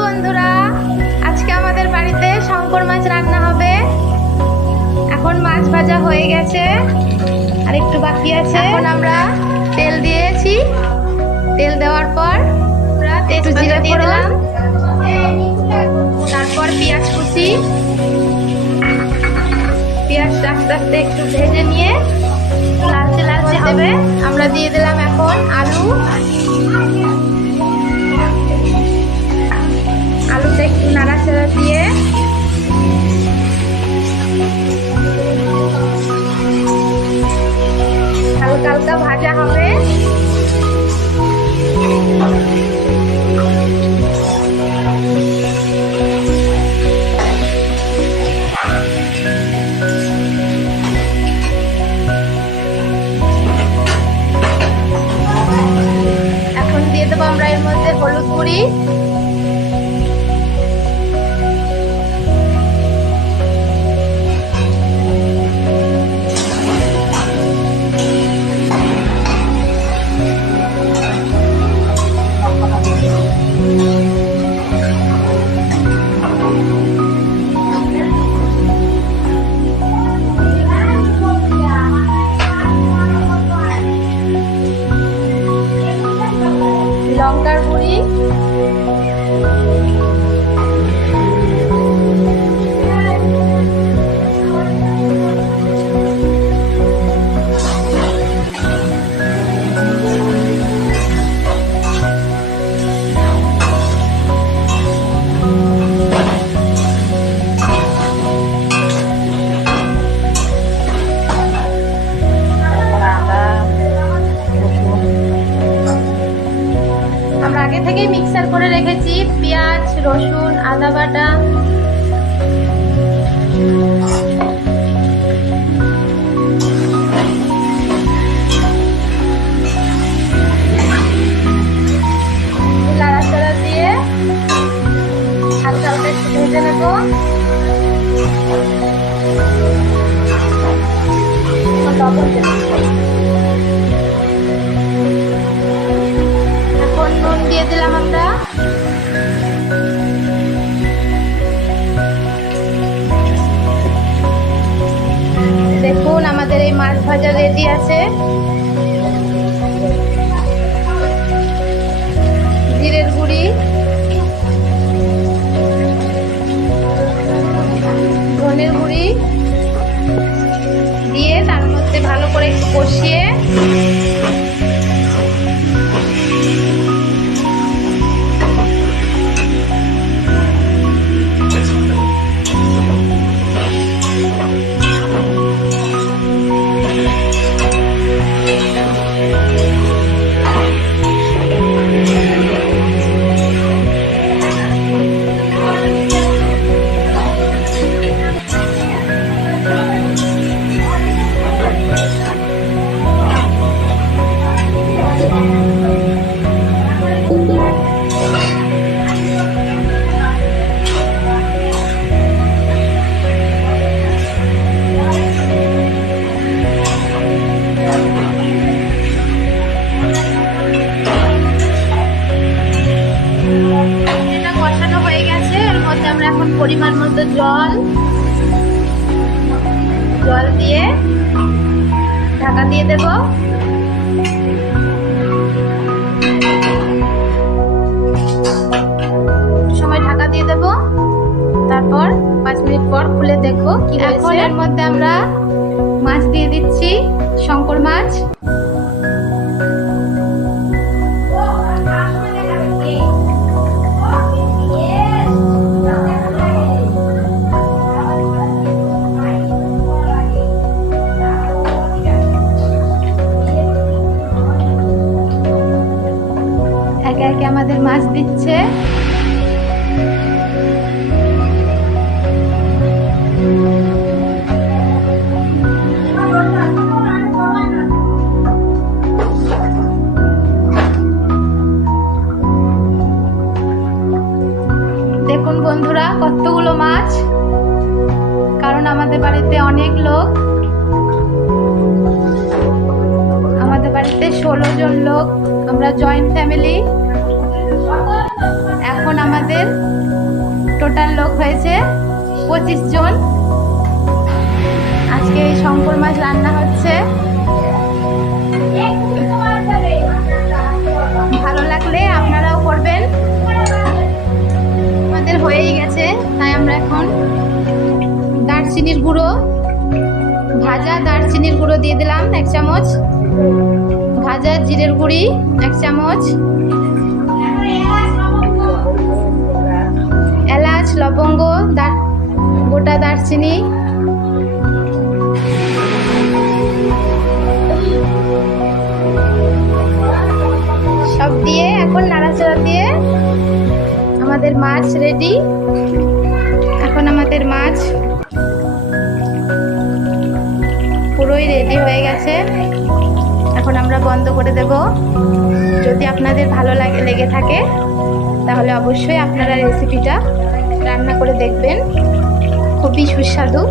বন্ধুরা, আজকে আমাদের বাড়িতে শঙ্কর মাছ রান্না হবে। এখন মাছ ভাজা হয়ে গেছে, আর একটু বাকি আছে। এখন আমরা তেল দিয়েছি, তেল দেওয়ার পর আমরা একটু জিরা দিয়ে দিলাম, তারপর পেঁয়াজ কুচি। পেঁয়াজটা আস্তে আস্তে একটু ভেজে নিয়ে লালচে লালচে হবে। আমরা দিয়ে দিলাম এখন আলু। আলুটা একটু নাড়াচাড়া দিয়ে হালকা হালকা ভাজা হবে। এখন দিয়ে দেবো আমরা এর মধ্যে হলুদ গুঁড়ি, লঙ্কার গুঁড়ি, আমরা আগে থেকেই মিক্সার করে রেখেছি পেঁয়াজ, রসুন, আদা বাটা। নাড়াচাড়া দিয়ে হালকা হালকা একটু ভেজে নেব। এখন নুন দিয়ে দিলাম আমরা। দেখুন আমাদের এই মাছ ভাজা রেডি আছে। জিরের গুঁড়ি, ধনের গুঁড়ি দিয়ে তার মধ্যে ভালো করে একটু কষিয়ে এখন পরিমাণ মতো জল দিয়ে ঢাকা দিয়ে দেব। সময় ঢাকা দিয়ে দেব, তারপর 5 মিনিট পর খুলে দেখবো কি হয়েছে। এখন এর মধ্যে আমরা মাছ দিয়ে দিচ্ছি, শঙ্কর মাছ। একে একে আমাদের মাছ দিচ্ছে। দেখুন বন্ধুরা কতগুলো মাছ, কারণ আমাদের বাড়িতে অনেক লোক। আমাদের বাড়িতে 16 জন লোক, আমরা জয়েন্ট ফ্যামিলি। এখন আমাদের হয়েছে 25 জন। আজকে এই শঙ্কর মাছ রান্না হচ্ছে। ভালো লাগলে আপনারাও করবেন। আমাদের হয়েই গেছে, তাই আমরা এখন দারচিনির গুঁড়ো, ভাজা দারচিনির গুঁড়ো দিয়ে দিলাম 1 চামচ, ভাজা জিরের গুঁড়ি 1 চামচ, এলাচ, লবঙ্গ, গোটা দারচিনি, সব দিয়ে এখন নাড়াচাড়া দিয়ে আমাদের মাছ রেডি। এখন আমাদের মাছ পুরোই রেডি হয়ে গেছে। এখন আমরা বন্ধ করে দেব। যদি আপনাদের ভালো লেগে থাকে তাহলে অবশ্যই আপনারা রেসিপিটা রান্না করে দেখবেন, খুবই সুস্বাদু।